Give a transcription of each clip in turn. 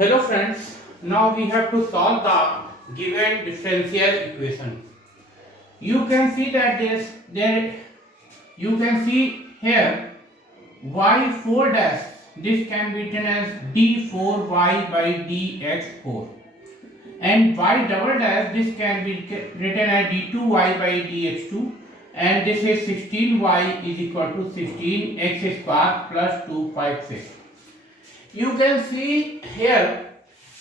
Hello friends, now we have to solve the given differential equation. You can see that you can see here y4 dash, this can be written as d4y by dx4, and y double dash, this can be written as d2y by dx2, and this is 16y is equal to 16x square plus 256. You can see here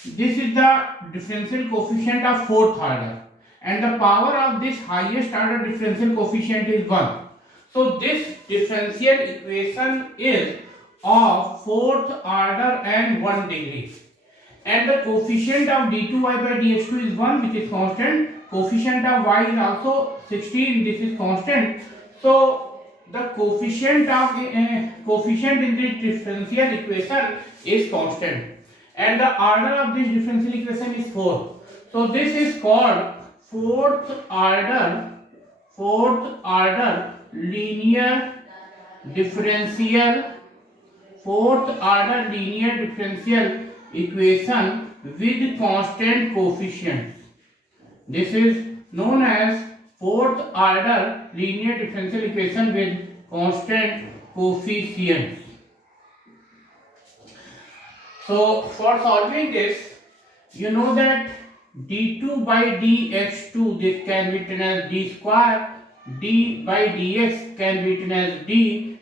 this is the differential coefficient of fourth order, and the power of this highest order differential coefficient is 1. So this differential equation is of fourth order and 1 degree, and the coefficient of d2y by dx2 is 1, which is constant. Coefficient of y is also 16, this is constant. So the coefficient in this differential equation is constant, and the order of this differential equation is 4. So this is called fourth order linear differential equation with constant coefficients. This is known as fourth order linear differential equation with constant coefficients. So for solving this, you know that d2 by dx2, this can be written as d square, d by dx can be written as d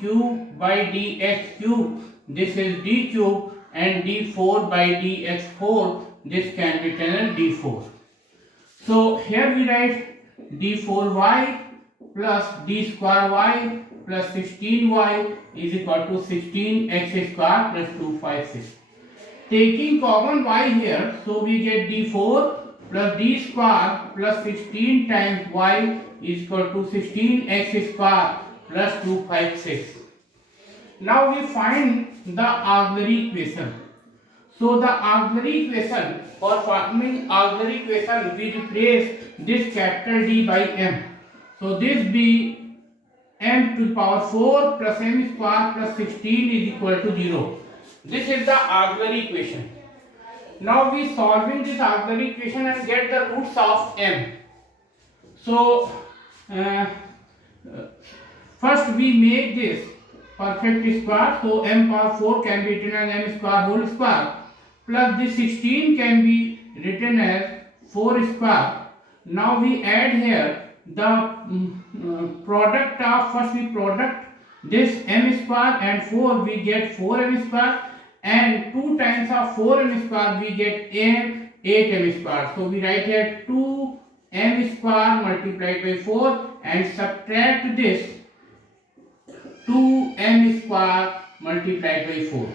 cube by dx cube, this is d cube, and d4 by dx4, this can be written as d4. So here we write d4y plus d square y plus 16y is equal to 16x square plus 256. Taking common y here, so we get d4 plus d square plus 16 times y is equal to 16x square plus 256. Now we find the auxiliary equation. So the auxiliary equation, for forming auxiliary equation, we replace this capital D by m. So this be m to the power 4 plus m square plus 16 is equal to 0. This is the auxiliary equation. Now we solving this auxiliary equation and get the roots of m. So first we make this perfect square. So m power 4 can be written as m square whole square, plus this 16 can be written as 4 square. Now we add here the product of, first we product this m square and 4, we get 4m square, and 2 times of 4m square we get 8m square. So we write here 2m square multiplied by 4 and subtract this 2m square multiplied by 4.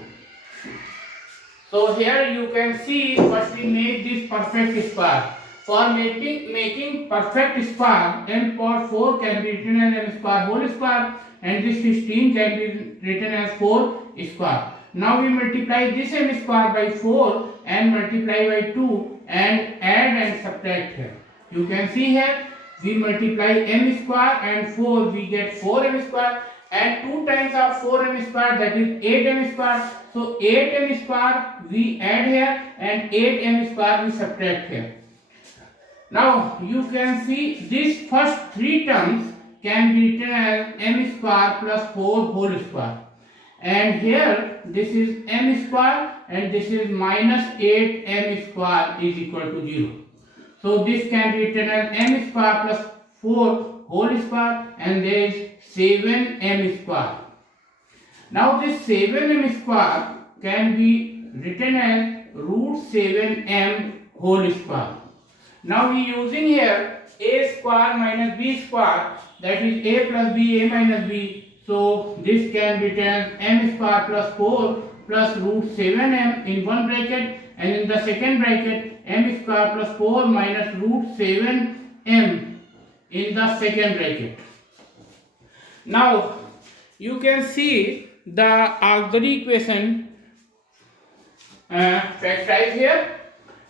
So here you can see, first we make this perfect square. For making perfect square, m power 4 can be written as m square whole square, and this 16 can be written as 4 square. Now we multiply this m square by 4 and multiply by 2 and add and subtract here. You can see here we multiply m square and 4, we get 4m square, and 2 times of 4m square, that is 8m square. So 8m square we add here and 8m square we subtract here. Now you can see this first 3 terms can be written as m square plus 4 whole square, and here this is m square and this is minus 8m square is equal to 0. So this can be written as m square plus 4 whole square, and there is 7m square. Now this 7m square can be written as root 7m whole square. Now we using here a square minus b square, that is a plus b, a minus b. So this can be written as m square plus 4 plus root 7m in one bracket, and in the second bracket m square plus 4 minus root 7m in the second bracket. Now you can see the auxiliary equation factorized here.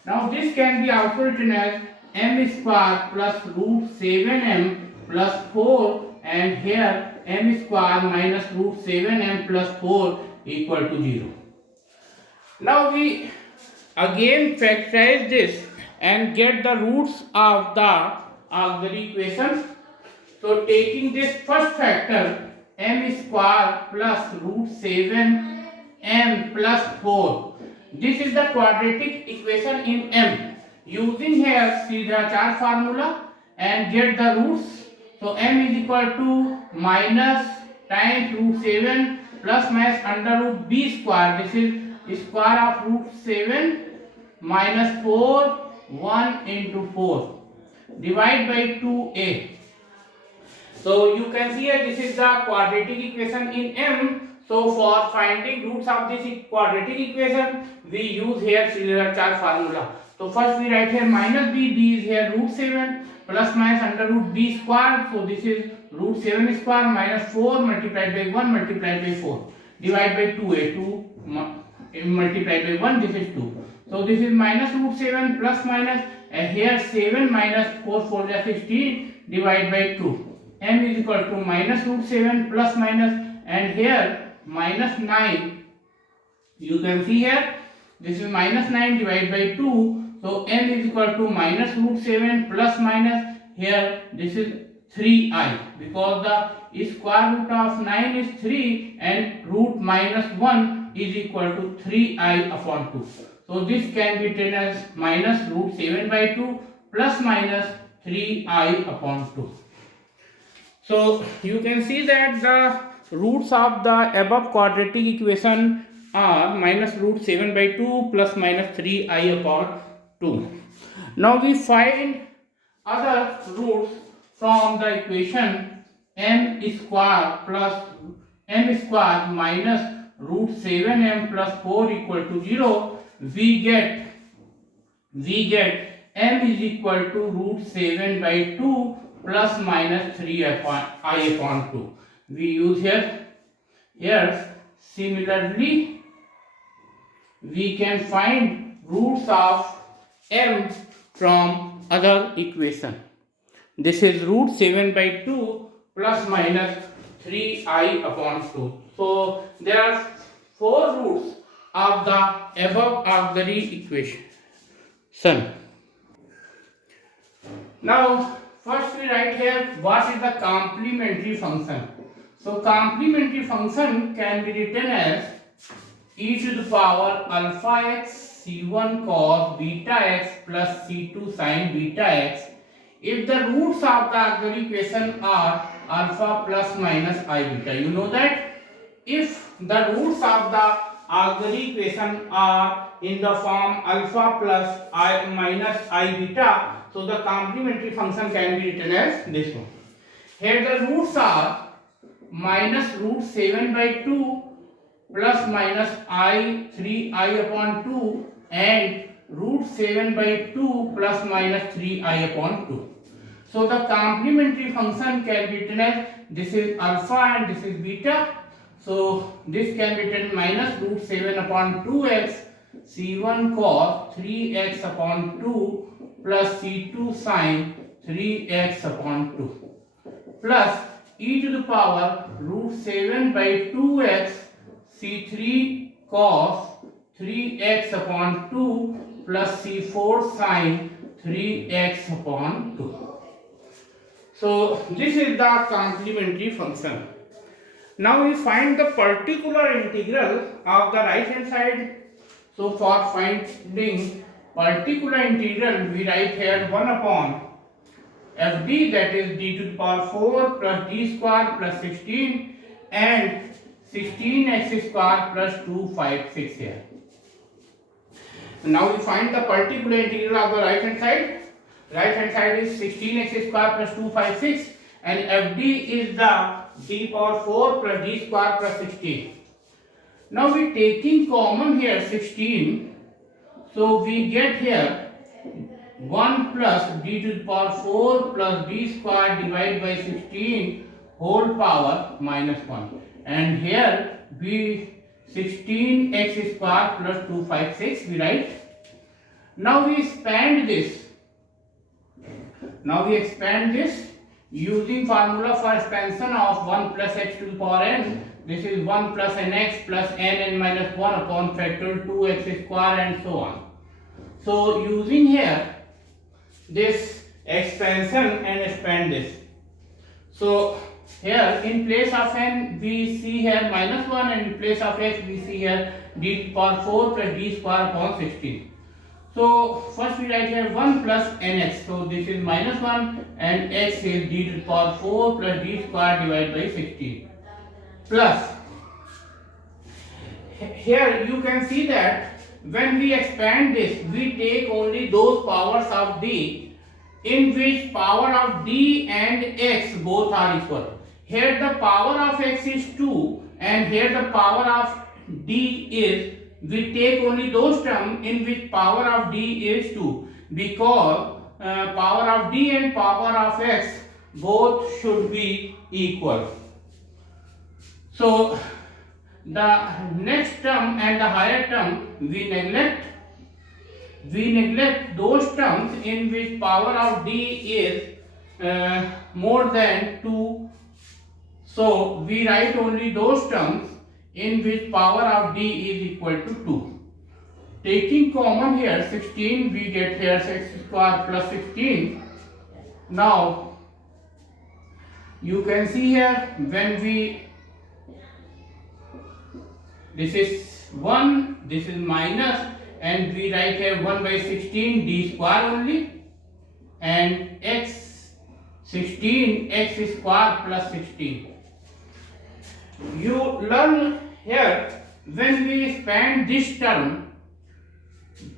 Now this can be also written as m square plus root 7m plus 4, and here m square minus root 7m plus 4 equal to 0. Now we again factorize this and get the roots of the auxiliary equation. So taking this first factor m square plus root 7 m plus 4. This is the quadratic equation in m. Using here Sridharacharya formula and get the roots. So m is equal to minus times root 7 plus minus under root b square. This is square of root 7 minus 4 1 into 4 divide by 2a. So you can see here this is the quadratic equation in m. So for finding roots of this quadratic equation, we use here Sridharacharya formula. So first we write here minus b is here root 7 plus minus under root b square. So this is root 7 square minus 4 multiplied by 1 multiplied by 4 divide by 2a. 2 multiplied by 1, this is 2. So this is minus root 7 plus minus here 7 minus 4 4 is 16 divide by 2. M is equal to minus root 7 plus minus and here minus 9. You can see here this is minus 9 divided by 2. So M is equal to minus root 7 plus minus here this is 3i because the square root of 9 is 3 and root minus 1 is equal to 3i upon 2. So this can be written as minus root 7 by 2 plus minus 3i upon 2. So you can see that the roots of the above quadratic equation are minus root 7 by 2 plus minus 3i upon 2. Now we find other roots from the equation m square plus m square minus root 7m plus 4 equal to 0. We get m is equal to root 7 by 2 plus minus 3 upon I upon 2. We use here similarly we can find roots of m from other equation. This is root 7 by 2 plus minus 3i upon 2. So there are 4 roots of the above auxiliary equation. Now first we write here what is the complementary function. So complementary function can be written as e to the power alpha x c1 cos beta x plus c2 sin beta x if the roots of the auxiliary equation are alpha plus minus I beta. You know that if the roots of the auxiliary equation are in the form alpha plus I minus I beta, so the complementary function can be written as this one. Here the roots are minus root 7 by 2 plus minus I 3i upon 2 and root 7 by 2 plus minus 3i upon 2. So the complementary function can be written as this is alpha and this is beta. So this can be written minus root 7 upon 2x c1 cos 3x upon 2 plus c2 sin 3x upon 2 plus e to the power root 7 by 2x c3 cos 3x upon 2 plus c4 sin 3x upon 2. So this is the complementary function. Now we find the particular integral of the right hand side. So for finding particular integral we write here 1 upon fd, that is d to the power 4 plus d square plus 16 and 16x square plus 256 here. Now we find the particular integral of the right hand side. Right hand side is 16x square plus 256 and fd is the d power 4 plus d square plus 16. Now we taking common here 16, so we get here 1 plus d to the power 4 plus d square divided by 16 whole power minus 1, and here we 16x square plus 256 we write. Now we expand this. Now we expand this using formula for expansion of 1 plus x to the power n. this is 1 plus nx plus n minus 1 upon factorial 2x square and so on. So using here this expansion and expand this. So here in place of n we see here minus 1 and in place of x we see here d to the power 4 plus d square upon 16. So first we write here 1 plus nx. So this is minus 1 and x is d to the power 4 plus d square divided by 16. Plus here you can see that when we expand this we take only those powers of d in which power of d and x both are equal. Here the power of x is 2 and here the power of d is, we take only those terms in which power of d is 2 because power of d and power of x both should be equal. So the next term and the higher term we neglect those terms in which power of d is more than 2. So we write only those terms in which power of d is equal to 2. Taking common here 16, we get here x square plus 16. Now you can see here when we, this is 1, this is minus, and we write here 1 by 16 d square only, and x 16 x square plus 16. You learn here when we expand this term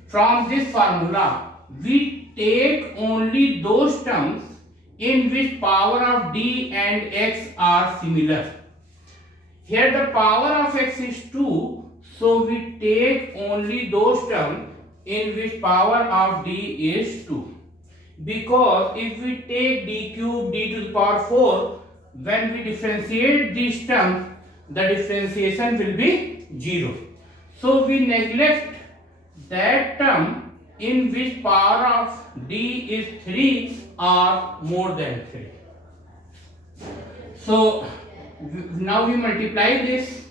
from this formula, we take only those terms in which power of d and x are similar. Here the power of x is 2, so we take only those terms in which power of d is 2. Because if we take d cube d to the power 4, when we differentiate these terms, the differentiation will be 0. So we neglect that term in which power of d is 3 or more than 3. So now we multiply this.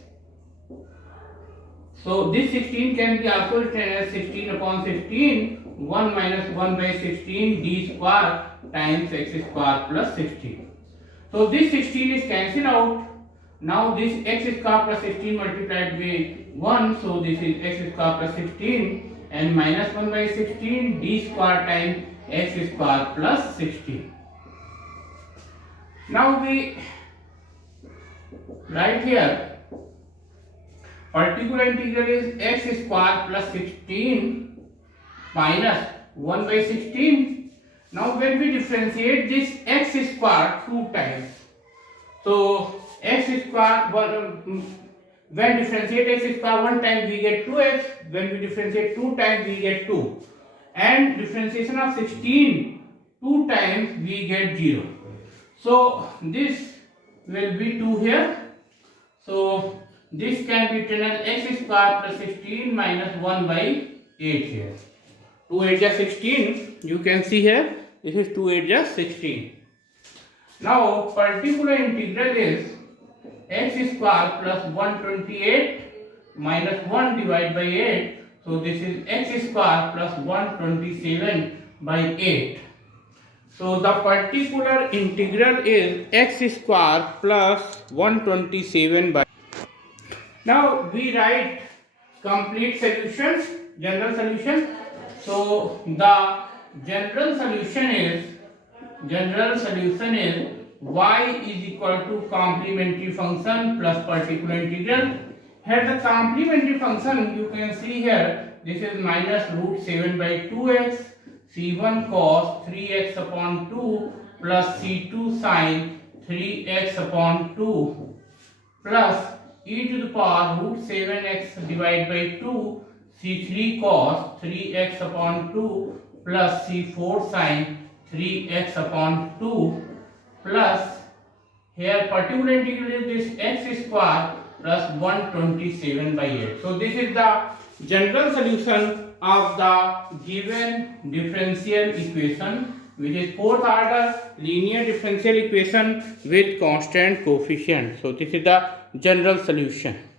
So this 16 can be also written as 16 upon 16, 1 minus 1 by 16 d square times x square plus 16. So this 16 is cancelled out. Now this x square plus 16 multiplied by 1, so this is x square plus 16 and minus 1 by 16 d square times x square plus 16. Now we write here particular integral is x square plus 16 minus 1 by 16. Now when we differentiate this x square 2 times, so x square, when differentiate x square 1 time we get 2x, when we differentiate 2 times we get 2, and differentiation of 16 2 times we get 0. So this will be 2 here. So this can be written as x square plus 16 minus 1 by 8 here. 2 8 is 16, you can see here, this is 2 8 is 16. Now particular integral is x square plus 128 minus 1 divided by 8. So this is x square plus 127 by 8. So the particular integral is x square plus 127 by. Now we write complete solutions, general solution. So the general solution is y is equal to complementary function plus particular integral. Here the complementary function you can see here, this is minus root 7 by 2x c1 cos 3x upon 2 plus c2 sin 3x upon 2 plus e to the power root 7x divided by 2 c3 cos 3x upon 2 plus c4 sin 3x upon 2 plus here particular integral is this x square plus 127 by 8. So this is the general solution of the given differential equation, which is fourth order linear differential equation with constant coefficient. So this is the general solution.